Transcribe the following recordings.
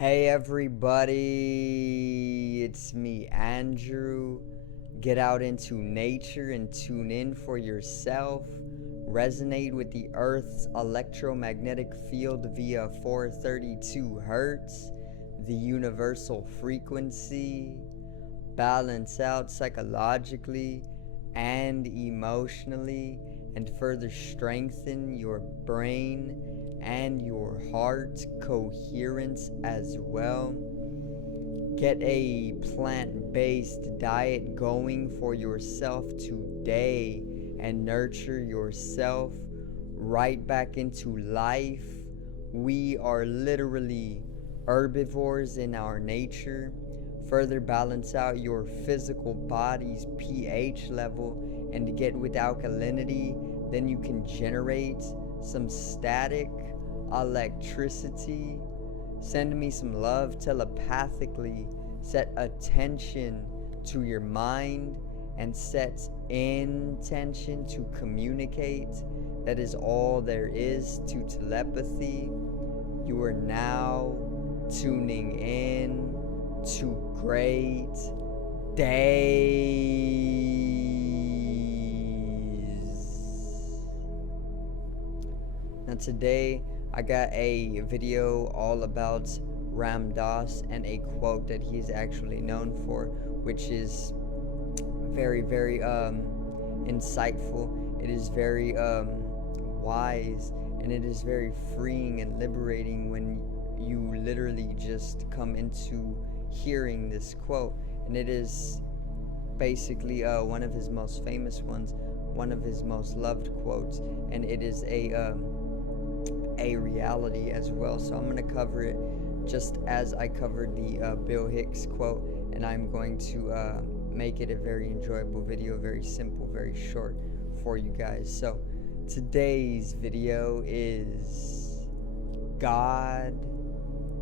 Hey everybody, it's me, Andrew. Get out into nature and tune in for yourself. Resonate with the Earth's electromagnetic field via 432 Hertz, the universal frequency. Balance out psychologically and emotionally, and further strengthen your brain and your heart coherence as well. Get a plant-based diet going for yourself today and nurture yourself right back into life. We are literally herbivores in our nature. Further balance out your physical body's pH level and get with alkalinity, then you can generate some static electricity. Send me some love telepathically. Set attention to your mind and set intention to communicate. That is all there is to telepathy. You are now tuning in to great days. Now today I got a video all about Ramdas and a quote that he's actually known for, which is very insightful. It is very wise, and it is very freeing and liberating when you literally just come into hearing this quote. And it is basically one of his most famous ones, one of his most loved quotes, and it is a reality as well. So I'm going to cover it just as I covered the Bill Hicks quote, and I'm going to make it a very enjoyable video, very simple, very short for you guys. So today's video is God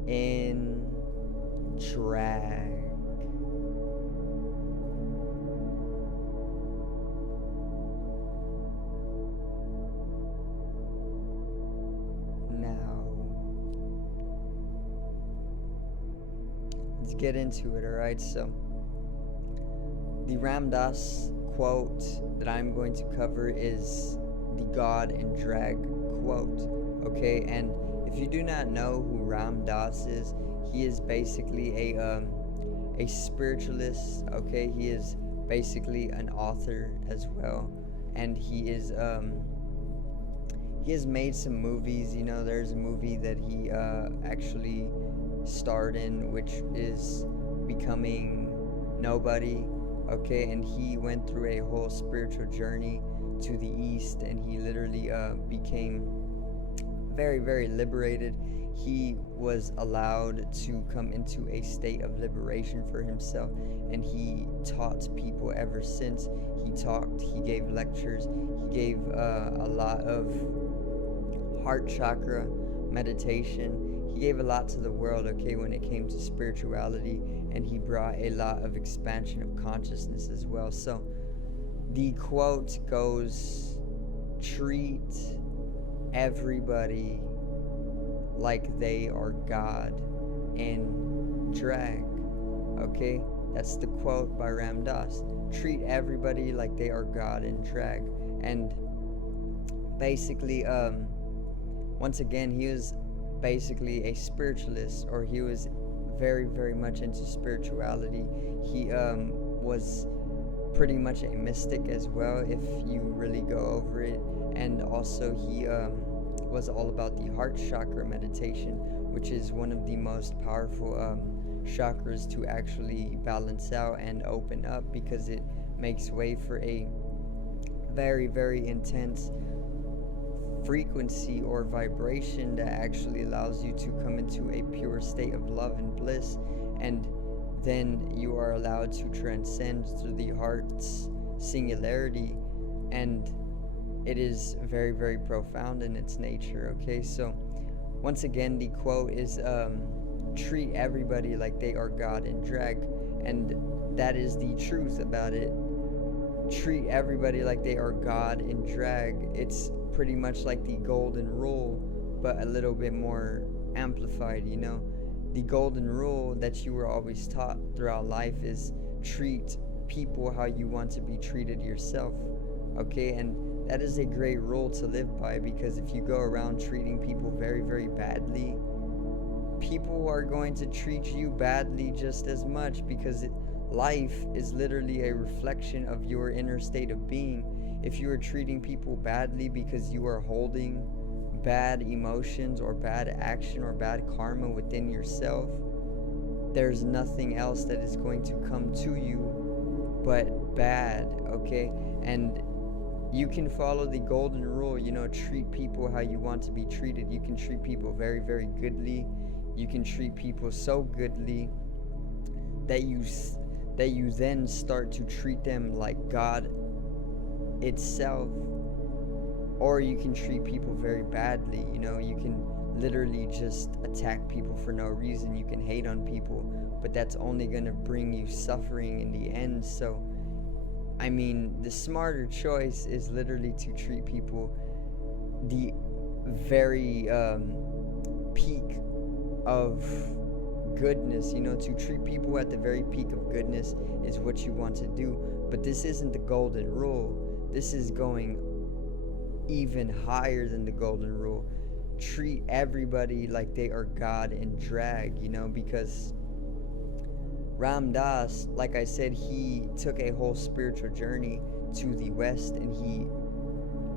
in drag. Let's get into it, alright? So, the Ramdas quote that I'm going to cover is the God in drag quote, okay? And if you do not know who Ramdas is, he is basically a spiritualist, okay? He is basically an author as well, and he has made some movies. You know, there's a movie that he actually starred in, which is Becoming Nobody, okay? And he went through a whole spiritual journey to the east, and he literally became very liberated. He was allowed to come into a state of liberation for himself, and he taught people ever since. He talked, he gave lectures, he gave a lot of heart chakra meditation. He gave a lot to the world, okay, when it came to spirituality, and he brought a lot of expansion of consciousness as well. So the quote goes, treat everybody like they are God in drag, okay? That's the quote by Ramdas. Treat everybody like they are God in drag. And basically, once again, he was basically a spiritualist, or he was very much into spirituality. He was pretty much a mystic as well, if you really go over it. And also he was all about the heart chakra meditation, which is one of the most powerful chakras to actually balance out and open up, because it makes way for a very intense frequency or vibration that actually allows you to come into a pure state of love and bliss, and then you are allowed to transcend through the heart's singularity, and it is very profound in its nature, okay? So once again, the quote is treat everybody like they are God in drag, and that is the truth about it. Treat everybody like they are God in drag. It's pretty much like the golden rule, but a little bit more amplified, you know. the golden rule that you were always taught throughout life is treat people how you want to be treated yourself. Okay, and that is a great rule to live by, because if you go around treating people very, very badly, people are going to treat you badly just as much, because life is literally a reflection of your inner state of being. If you are treating people badly because you are holding bad emotions or bad action or bad karma within yourself, there's nothing else that is going to come to you but bad, okay? And you can follow the golden rule, treat people how you want to be treated. You can treat people very, very goodly. You can treat people so goodly that you then start to treat them like God itself. Or you can treat people very badly. You can literally just attack people for no reason. You can hate on people, but that's only going to bring you suffering in the end. So the smarter choice is literally to treat people the very peak of goodness. To treat people at the very peak of goodness is what you want to do. But this isn't the golden rule. This is going even higher than the golden rule. Treat everybody like they are God in drag, because Ramdas, like I said, he took a whole spiritual journey to the West, and he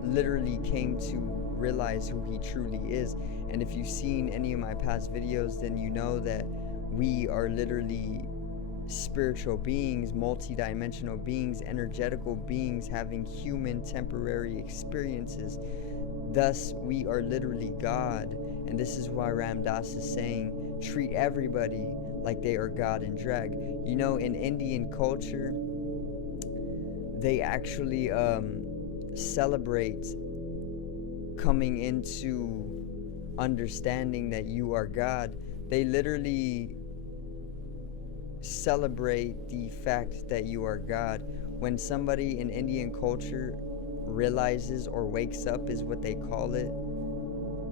literally came to realize who he truly is. And if you've seen any of my past videos, then you know that we are literally spiritual beings, multi-dimensional beings, energetical beings having human temporary experiences. Thus, we are literally God. And this is why Ramdas is saying, treat everybody like they are God in drag. In Indian culture, they actually celebrate coming into understanding that you are God. They literally celebrate the fact that you are God. When somebody in Indian culture realizes or wakes up, is what they call it,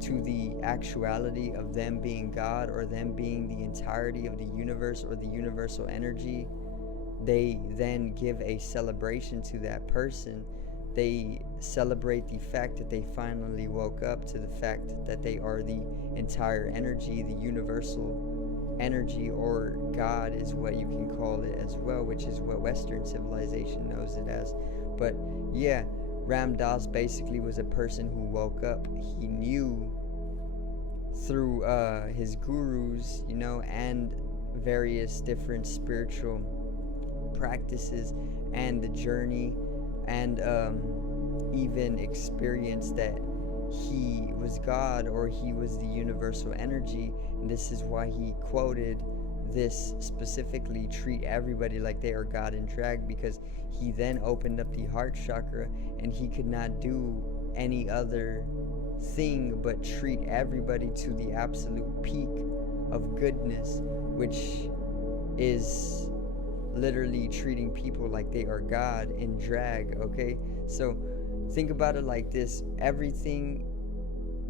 to the actuality of them being God, or them being the entirety of the universe or the universal energy, they then give a celebration to that person. They celebrate the fact that they finally woke up to the fact that they are the entire energy, the universal energy, or God is what you can call it as well, which is what Western civilization knows it as. But yeah, Ramdas basically was a person who woke up. He knew through his gurus, and various different spiritual practices and the journey, and even experienced that he was God, or he was the universal energy. And this is why he quoted this specifically, treat everybody like they are God in drag, because he then opened up the heart chakra, and he could not do any other thing but treat everybody to the absolute peak of goodness, which is literally treating people like they are God in drag. Okay, so think about it like this: everything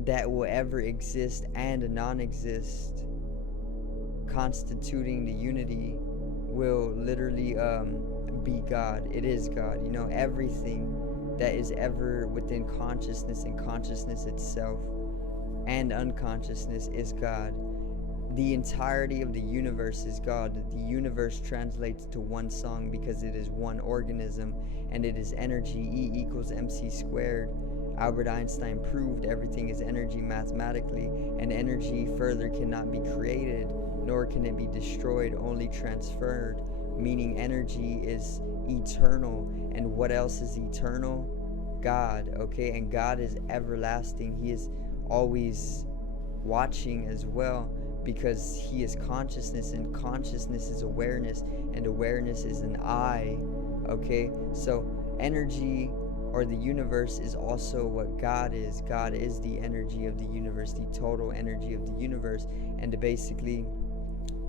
that will ever exist and non-exist, constituting the unity, will literally be God. It is God. Everything that is ever within consciousness and consciousness itself and unconsciousness is God. The entirety of the universe is God. The universe translates to one song because it is one organism, and it is energy. E equals mc squared. Albert Einstein proved everything is energy mathematically, and energy further cannot be created, nor can it be destroyed, only transferred, meaning energy is eternal. And what else is eternal? God, okay? And God is everlasting. He is always watching as well, because he is consciousness, and consciousness is awareness, and awareness is an I, okay? So energy, or the universe, is also what God is. God is the energy of the universe, the total energy of the universe. And basically,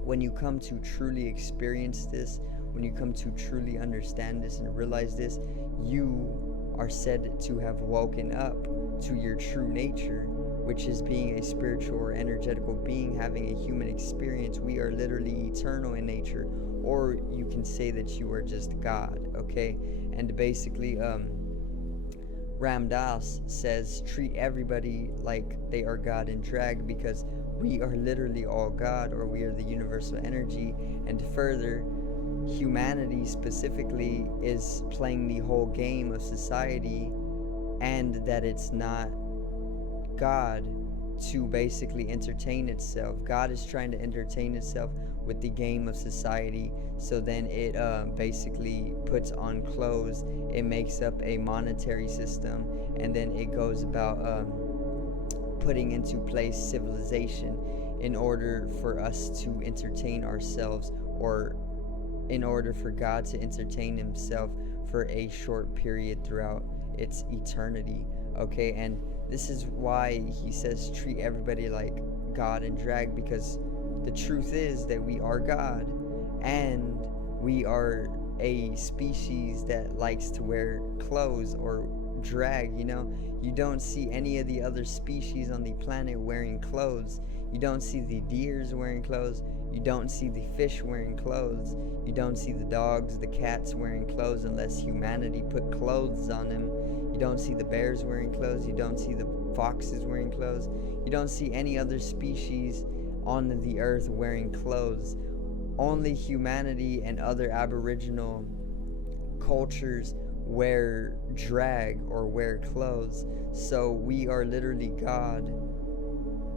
when you come to truly experience this, when you come to truly understand this and realize this, you are said to have woken up to your true nature, which is being a spiritual or energetical being having a human experience. We are literally eternal in nature, or you can say that you are just God, okay? And basically, Ramdas says, treat everybody like they are God in drag, because we are literally all God, or we are the universal energy. And further, humanity specifically is playing the whole game of society, and that it's not God to basically entertain itself. God is trying to entertain itself with the game of society. So then it basically puts on clothes, it makes up a monetary system, and then it goes about putting into place civilization in order for us to entertain ourselves, or in order for God to entertain himself for a short period throughout its eternity, okay? And this is why he says treat everybody like God in drag, because the truth is that we are God, and we are a species that likes to wear clothes or drag. You don't see any of the other species on the planet wearing clothes. You don't see the deers wearing clothes. You don't see the fish wearing clothes. You don't see the dogs, the cats wearing clothes unless humanity put clothes on them. You don't see the bears wearing clothes. You don't see the foxes wearing clothes. You don't see any other species on the earth wearing clothes. Only humanity and other aboriginal cultures wear drag or wear clothes. So we are literally God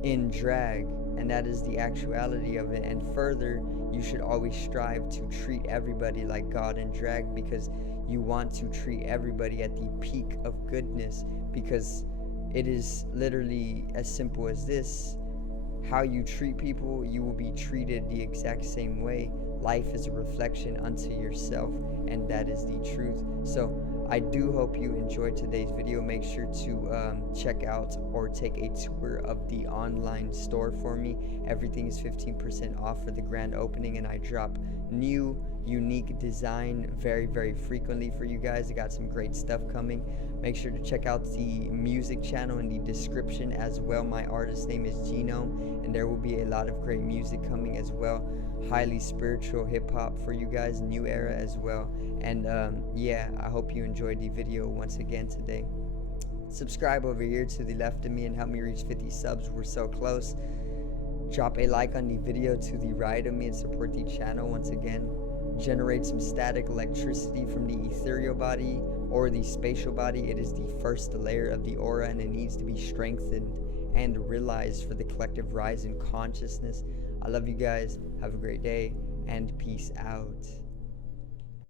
in drag, and that is the actuality of it. And further, you should always strive to treat everybody like God in drag, because you want to treat everybody at the peak of goodness, because it is literally as simple as this. How you treat people, you will be treated the exact same way. Life is a reflection unto yourself, and that is the truth. So I do hope you enjoyed today's video. Make sure to check out or take a tour of the online store for me. Everything is 15% off for the grand opening, and I drop new unique design very, very frequently for you guys. I got some great stuff coming. Make sure to check out the music channel in the description as well. My artist name is Genome, and there will be a lot of great music coming as well. Highly spiritual hip-hop for you guys, new era as well. And yeah, I hope you enjoyed the video once again today. Subscribe over here to the left of me and help me reach 50 subs. We're so close. Drop a like on the video to the right of me and support the channel once again. Generate some static electricity from the ethereal body or the spatial body. It is the first layer of the aura, and it needs to be strengthened and realized for the collective rise in consciousness. I love you guys. Have a great day, and peace out.